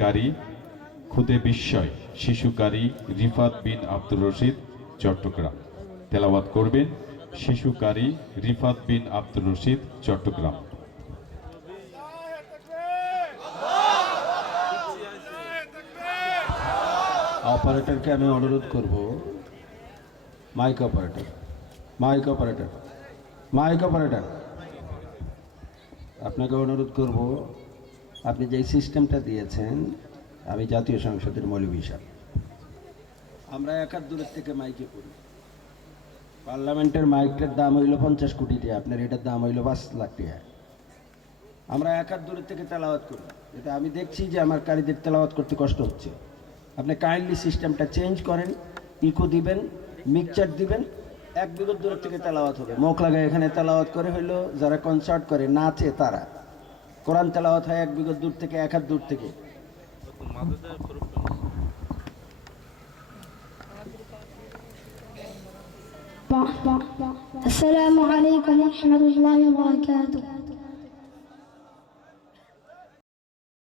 কারি খুদে বিস্ময়, শিশুকারী রিফাত বিন আব্দুর রশিদ, চট্টগ্রাম। তেলাওয়াত করবেন শিশুকারী রিফাত বিন আব্দুর রশিদ, চট্টগ্রাম। অপারেটরকে আমি অনুরোধ করব, mic operator mic operator mic operator. আপনাকে অনুরোধ করব আপনি যে সিস্টেমটা দিয়েছেন, আমি জাতীয় সংসদের মৌলভী সাহেব আমরা এক হাত দূরের থেকে মাইকে করি পার্লামেন্টের মাইকটার দাম হইল পঞ্চাশ কোটি টাকা, আপনার এটার দাম হইল পাঁচ লাখ টাকা। আমরা এক হাত দূরের থেকে তেলাওয়াত করি। এটা আমি দেখছি যে আমার কারীদের তেলাওয়াত করতে কষ্ট হচ্ছে। আপনি কাইন্ডলি সিস্টেমটা চেঞ্জ করেন ইকো দিবেন মিক্সচার দিবেন, এক বিগত দূরের থেকে তেলাওয়াত হবে। মুখ লাগায় এখানে তেলাওয়াত করে হইল, যারা কনসার্ট করে, নাচে তারা। কোরআন তেলাওয়াত হয় এক বিগত দূর থেকে এক হাত দূর থেকে السلام عليكم ورحمة الله وبركاته